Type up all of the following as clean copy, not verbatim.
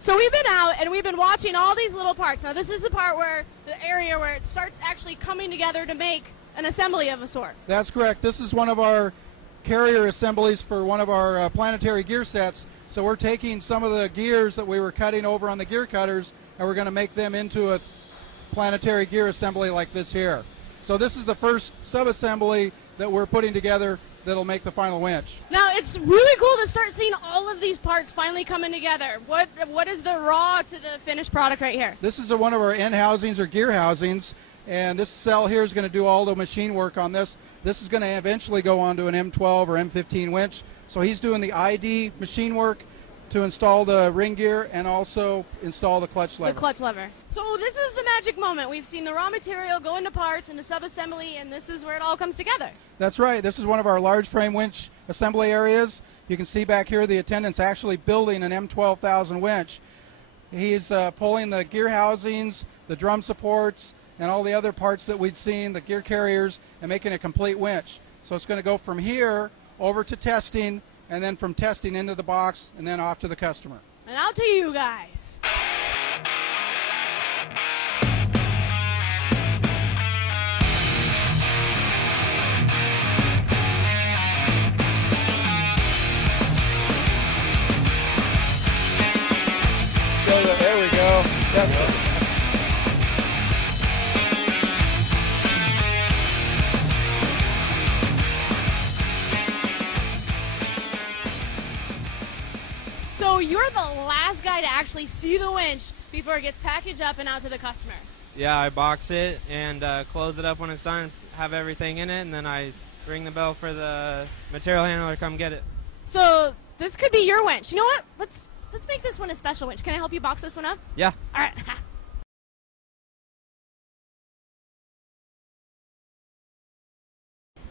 So we've been out and we've been watching all these little parts. Now this is the part where, the area where it starts actually coming together to make an assembly of a sort. That's correct. This is one of our carrier assemblies for one of our planetary gear sets. So we're taking some of the gears that we were cutting over on the gear cutters and we're going to make them into a planetary gear assembly like this here. So this is the first sub-assembly that we're putting together that'll make the final winch. Now it's really cool to start seeing all of these parts finally coming together. What is the raw to the finished product right here? This is one of our end housings or gear housings, and this cell here is going to do all the machine work on this. This is going to eventually go on to an M12 or M15 winch. So he's doing the ID machine work to install the ring gear and also install the clutch lever. The clutch lever. So this is the magic moment. We've seen the raw material go into parts, into sub-assembly, and this is where it all comes together. That's right. This is one of our large frame winch assembly areas. You can see back here the attendant's actually building an M12,000 winch. He's pulling the gear housings, the drum supports, and all the other parts that we'd seen, the gear carriers, and making a complete winch. So it's going to go from here over to testing, and then from testing into the box, and then off to the customer. And out to you guys. There we go. That's it. So you're the last guy to actually see the winch before it gets packaged up and out to the customer. Yeah, I box it and close it up when it's done, have everything in it, and then I ring the bell for the material handler to come get it. So this could be your winch. You know what? Let's make this one a special winch. Can I help you box this one up? Yeah. All right.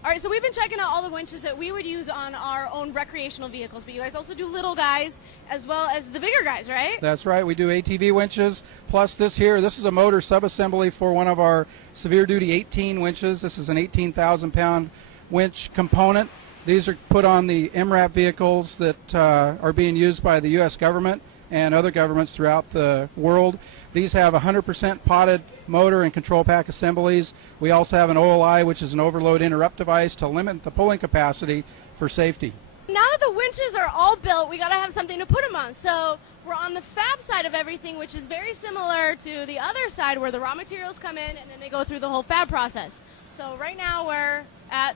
All right, so we've been checking out all the winches that we would use on our own recreational vehicles, but you guys also do little guys as well as the bigger guys, right? That's right. We do ATV winches, plus this here. This is a motor sub-assembly for one of our severe duty 18 winches. This is an 18,000-pound winch component. These are put on the MRAP vehicles that are being used by the U.S. government and other governments throughout the world. These have 100% potted motor and control pack assemblies. We also have an OLI, which is an overload interrupt device to limit the pulling capacity for safety. Now that the winches are all built, we got to have something to put them on. So we're on the fab side of everything, which is very similar to the other side where the raw materials come in and then they go through the whole fab process. So right now we're at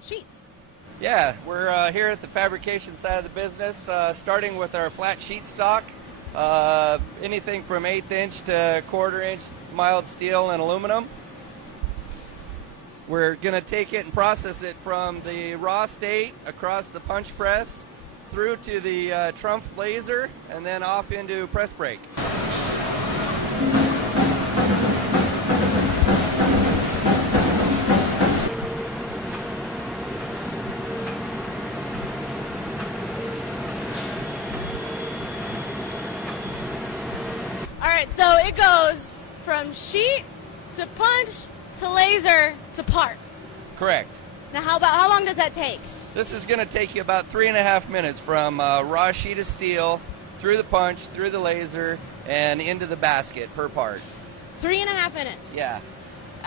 sheets. Yeah, we're here at the fabrication side of the business, starting with our flat sheet stock. Anything from 1/8 inch to 1/4 inch mild steel and aluminum. We're going to take it and process it from the raw state across the punch press through to the Trump laser and then off into press brake. Alright, so it goes from sheet to punch to laser to part. Correct. Now how long does that take? This is going to take you about 3.5 minutes from raw sheet of steel through the punch, through the laser, and into the basket per part. 3.5 minutes? Yeah.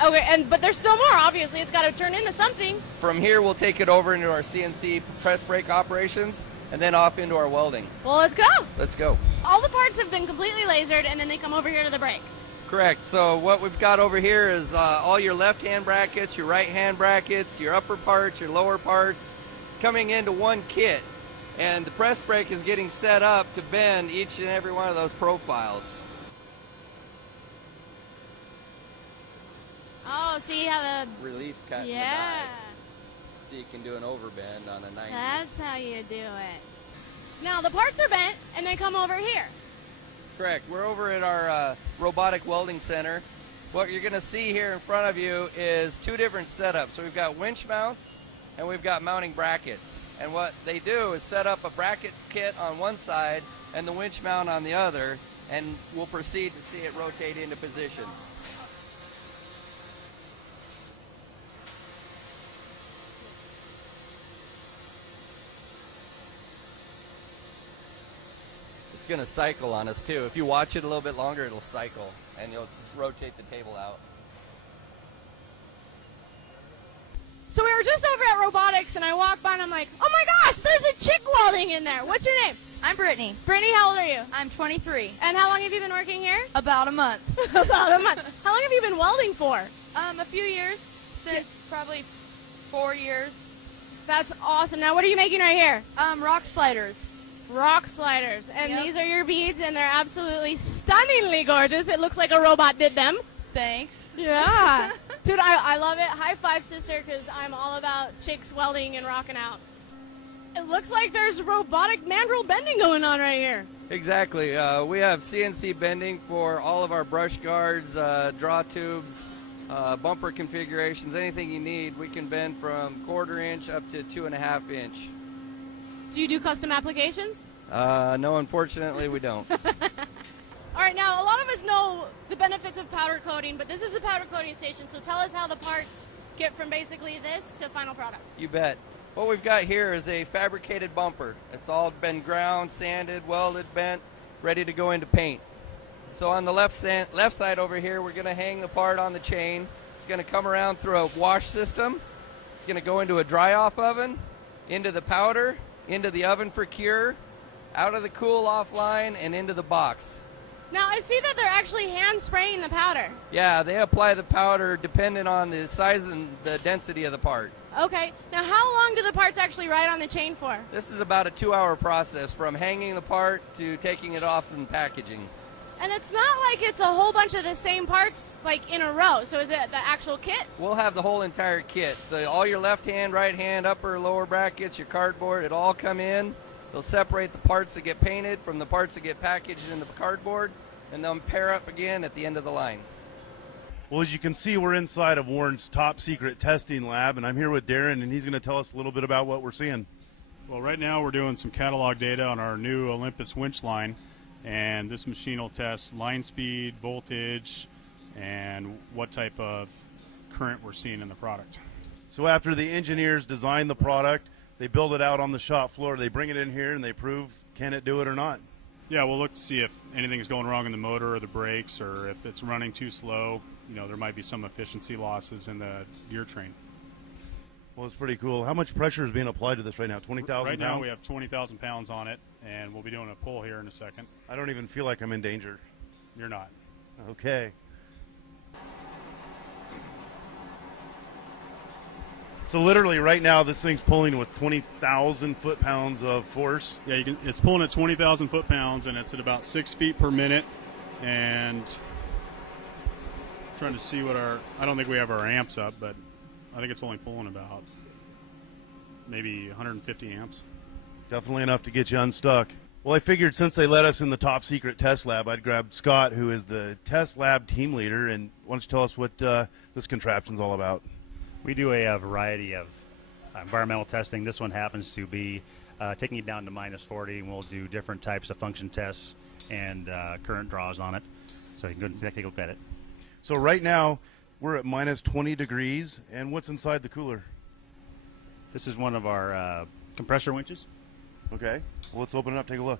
Okay, but there's still more, obviously. It's got to turn into something. From here, we'll take it over into our CNC press brake operations and then off into our welding. Well, let's go. Let's go. All the parts have been completely lasered, and then they come over here to the brake. Correct. So what we've got over here is all your left-hand brackets, your right-hand brackets, your upper parts, your lower parts, coming into one kit. And the press brake is getting set up to bend each and every one of those profiles. Oh, see how the... Relief cut in the Yeah. die. So you can do an overbend on a 90. That's how you do it. Now, the parts are bent, and they come over here. Correct. We're over at our robotic welding center. What you're going to see here in front of you is two different setups. So we've got winch mounts and we've got mounting brackets. And what they do is set up a bracket kit on one side and the winch mount on the other, and we'll proceed to see it rotate into position. going to cycle on us too. If you watch it a little bit longer, it'll cycle, and you'll rotate the table out. So we were just over at robotics, and I walked by, and I'm like, oh my gosh, there's a chick welding in there. What's your name? I'm Brittany. Brittany, how old are you? I'm 23. And how long have you been working here? About a month. About a month. How long have you been welding for? A few years, since probably 4 years. That's awesome. Now, what are you making right here? Rock sliders. Rock sliders. And Yep. these are your beads, and they're absolutely stunningly gorgeous. It looks like a robot did them. Thanks. Yeah. Dude, I love it. High five, sister, because I'm all about chicks welding and rocking out. It looks like there's robotic mandrel bending going on right here. Exactly. We have CNC bending for all of our brush guards, draw tubes, bumper configurations, anything you need. We can bend from 1/4 inch up to 2.5 inch. Do you do custom applications? No, unfortunately, we don't. All right, now a lot of us know the benefits of powder coating, but this is the powder coating station, so tell us how the parts get from basically this to final product. You bet. What we've got here is a fabricated bumper. It's all been ground, sanded, welded, bent, ready to go into paint. So on the left side over here, we're going to hang the part on the chain. It's going to come around through a wash system. It's going to go into a dry-off oven, into the powder, into the oven for cure, out of the cool-off line, and into the box. Now, I see that they're actually hand spraying the powder. Yeah, they apply the powder depending on the size and the density of the part. Okay. Now, how long do the parts actually ride on the chain for? This is about a 2-hour process from hanging the part to taking it off and packaging. And it's not like it's a whole bunch of the same parts, like, in a row. So is it the actual kit? We'll have the whole entire kit. So all your left hand, right hand, upper, lower brackets, your cardboard, it all come in. They'll separate the parts that get painted from the parts that get packaged in the cardboard, and they'll pair up again at the end of the line. Well, as you can see, we're inside of Warren's top secret testing lab, and I'm here with Darren, and he's going to tell us a little bit about what we're seeing. Well, right now we're doing some catalog data on our new Olympus winch line, and this machine will test line speed, voltage, and what type of current we're seeing in the product. So after the engineers design the product, they build it out on the shop floor, they bring it in here, and they prove can it do it or not. Yeah, we'll look to see if anything's going wrong in the motor or the brakes, or if it's running too slow. You know, there might be some efficiency losses in the gear train. Well, it's pretty cool. How much pressure is being applied to this right now? 20,000 pounds? Right now we have 20,000 pounds on it, and we'll be doing a pull here in a second. I don't even feel like I'm in danger. You're not. Okay. So literally right now this thing's pulling with 20,000 foot-pounds of force. Yeah, it's pulling at 20,000 foot-pounds, and it's at about 6 feet per minute. And trying to see what I don't think we have our amps up, but I think it's only pulling about maybe 150 amps. Definitely enough to get you unstuck. Well, I figured since they let us in the top secret test lab, I'd grab Scott, who is the test lab team leader, and why don't you tell us what this contraption's all about? We do a variety of environmental testing. This one happens to be taking it down to -40, and we'll do different types of function tests and current draws on it. So you can go and take a look at it. So right now, we're at -20 degrees, and what's inside the cooler? This is one of our compressor winches. Okay, well, let's open it up, take a look.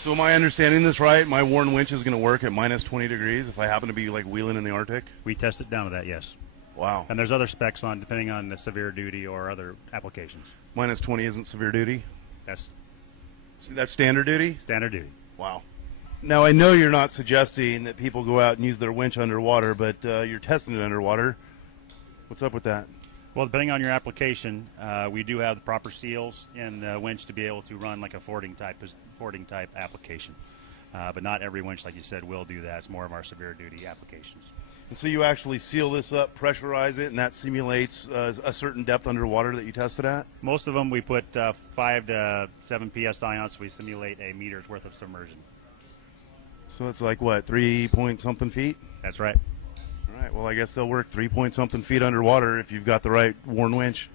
So am I understanding this right? My Warren winch is going to work at -20 degrees if I happen to be like wheeling in the Arctic? We test it down to that, yes. Wow. And there's other specs on depending on the severe duty or other applications. -20 isn't severe duty? That's Standard duty? standard duty. Wow. Now, I know you're not suggesting that people go out and use their winch underwater, but you're testing it underwater. What's up with that? Well, depending on your application, we do have the proper seals in the winch to be able to run like a fording type application. But not every winch, like you said, will do that. It's more of our severe duty applications. And so you actually seal this up, pressurize it, and that simulates a certain depth underwater that you tested at? Most of them we put 5 to 7 psi on, so we simulate a meter's worth of submersion. So it's like, what, 3-point-something feet? That's right. All right, well, I guess they'll work 3-point-something feet underwater if you've got the right Warren winch.